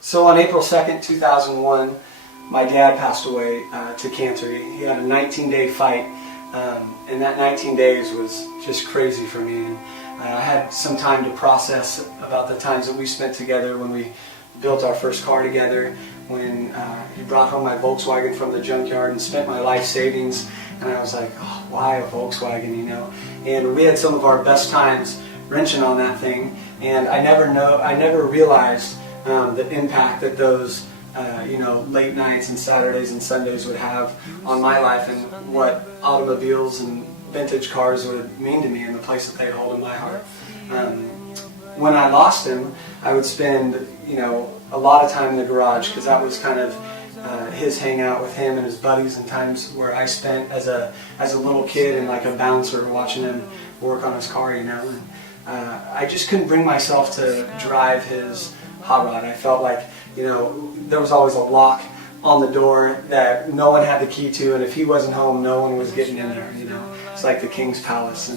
So on April 2nd, 2001, my dad passed away to cancer. He had a 19-day fight, and that 19 days was just crazy for me. And I had some time to process about the times that we spent together when we built our first car together, when he brought home my Volkswagen from the junkyard and spent my life savings. And I was like, oh, why a Volkswagen, you know? And we had some of our best times wrenching on that thing, and I never realized the impact that those late nights and Saturdays and Sundays would have on my life, and what automobiles and vintage cars would mean to me and the place that they hold in my heart. When I lost him, I would spend a lot of time in the garage, because that was kind of his hangout with him and his buddies, and times where I spent as a little kid and like a bouncer watching him work on his car, And I just couldn't bring myself to drive his hot rod. I felt like there was always a lock on the door that no one had the key to, and if he wasn't home, no one was getting in there. It's like the king's palace,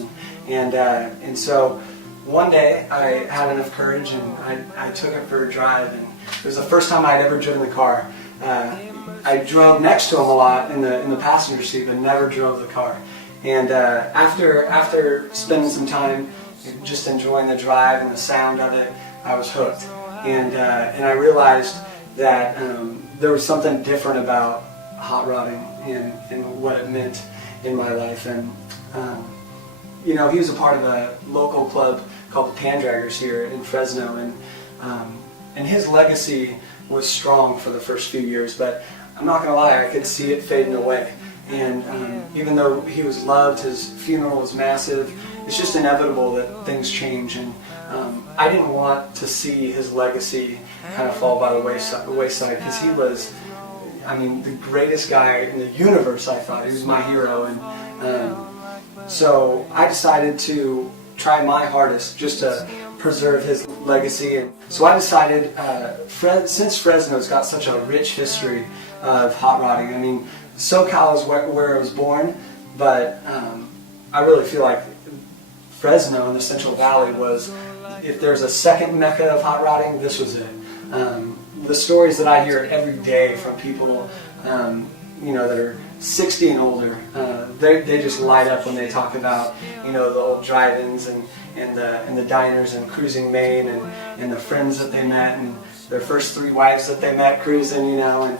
and so one day I had enough courage, and I took it for a drive, and it was the first time I'd ever driven the car. I drove next to him a lot in the passenger seat, but never drove the car. And after spending some time just enjoying the drive and the sound of it, I was hooked. And I realized that there was something different about hot rodding and what it meant in my life. And he was a part of a local club called the Pandraggers here in Fresno, and his legacy was strong for the first few years, but I'm not going to lie, I could see it fading away. And even though he was loved, his funeral was massive, it's just inevitable that things change, and I didn't want to see his legacy kind of fall by the wayside, because he was, the greatest guy in the universe. I thought he was my hero, and so I decided to try my hardest just to preserve his legacy. And so I decided, since Fresno's got such a rich history of hot rodding, SoCal is where I was born, but I really feel like Fresno in the Central Valley was, if there's a second mecca of hot rodding, this was it. The stories that I hear every day from people that are 60 and older, they just light up when they talk about the old drive-ins and the diners and cruising Maine, and the friends that they met, and their first 3 wives that they met cruising, the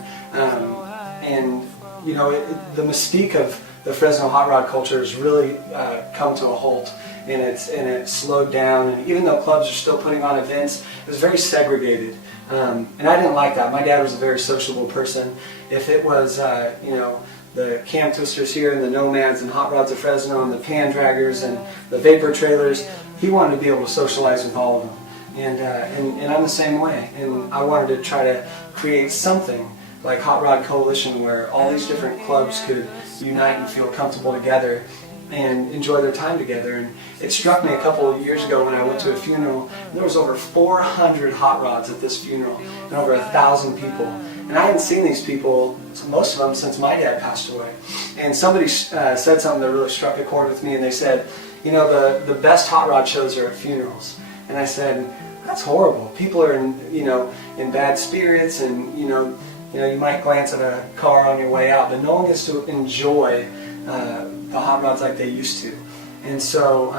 mystique of the Fresno hot rod culture has really come to a halt, and it's slowed down. And even though clubs are still putting on events, it was very segregated, and I didn't like that. My dad was a very sociable person. If it was the Cam Twisters here, and the Nomads, and Hot Rods of Fresno, and the Pandraggers, and the Vapor Trailers, he wanted to be able to socialize with all of them. And I'm the same way. And I wanted to try to create something like Hot Rod Coalition, where all these different clubs could unite and feel comfortable together and enjoy their time together. And it struck me a couple of years ago when I went to a funeral. There was over 400 hot rods at this funeral, and over 1,000 people. And I hadn't seen these people, most of them, since my dad passed away. And somebody said something that really struck a chord with me, and they said, the best hot rod shows are at funerals. And I said, that's horrible. People are in bad spirits, and you might glance at a car on your way out, but no one gets to enjoy the hot rods like they used to. And so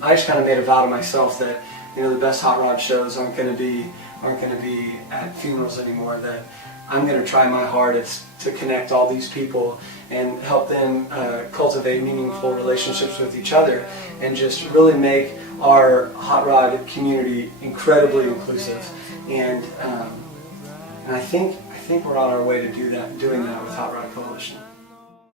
I just kind of made a vow to myself that the best hot rod shows aren't going to be at funerals anymore. That I'm going to try my hardest to connect all these people and help them cultivate meaningful relationships with each other, and just really make our hot rod community incredibly inclusive. And I think we're on our way to doing that with Hot Rod Coalition.